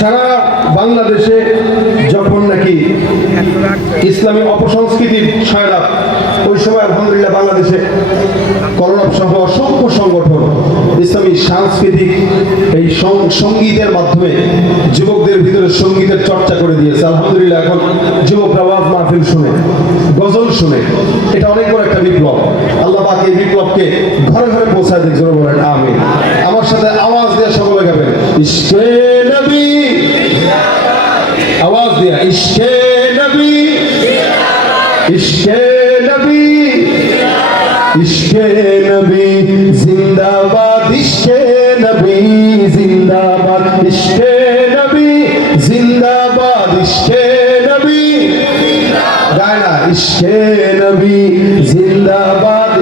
সারা বাংলাদেশে যখন নাকি ইসলামী অপসংস্কৃতির ছয়লাভ ওই সময় আলহামদুলিল্লাহ বাংলাদেশে করোনা সহ অসংখ্য সংগঠন, ইসলামী সাংস্কৃতিক এই সঙ্গীতের মাধ্যমে যুবকদের ভিতরে সঙ্গীতের চর্চা করে দিয়েছে। আলহামদুলিল্লাহ এখন যুবকরা ওয়াজ মাহফিল শুনে, গজল শুনে, এটা অনেক বড় একটা বিপ্লব। আল্লাহ পাক এই বিপ্লবকে ঘরে ঘরে পৌঁছায় দিক বলেন আমি আমার সাথে আওয়াজ দিয়ে সকলে গাবেন ইশকে নবী। আওয়াজ দিয়া, ইশকে নবী। ইশকে নবী। ইশকে নবী, জিন্দাবাদ। ইশকে নবী, জিন্দাবাদ। ইশকে নবী, জিন্দাবাদ। ইশকে নবী। গায়না ইশকে নবী, জিন্দাবাদ।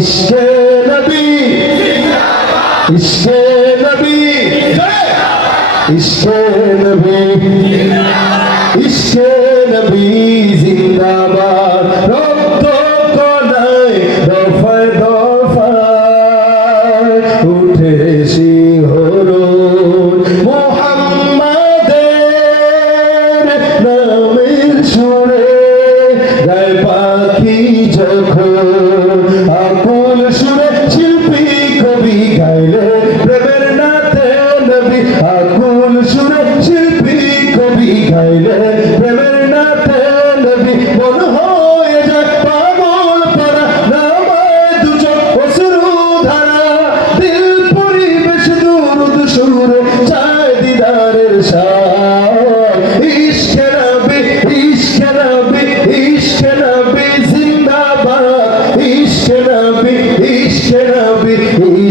ইশকে নবী ইশকে নবী ইশকে নবী ইশকে নবী জিন্দাবাদ। রক্ত কনায় দফায় দফায় উঠে শিহরণ। মোহাম্মদের নামের সুরে গায় পাখি যখন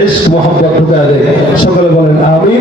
ইস্ক মোহাম্মত ঢুকায় দেয় সকলে বলেন আমি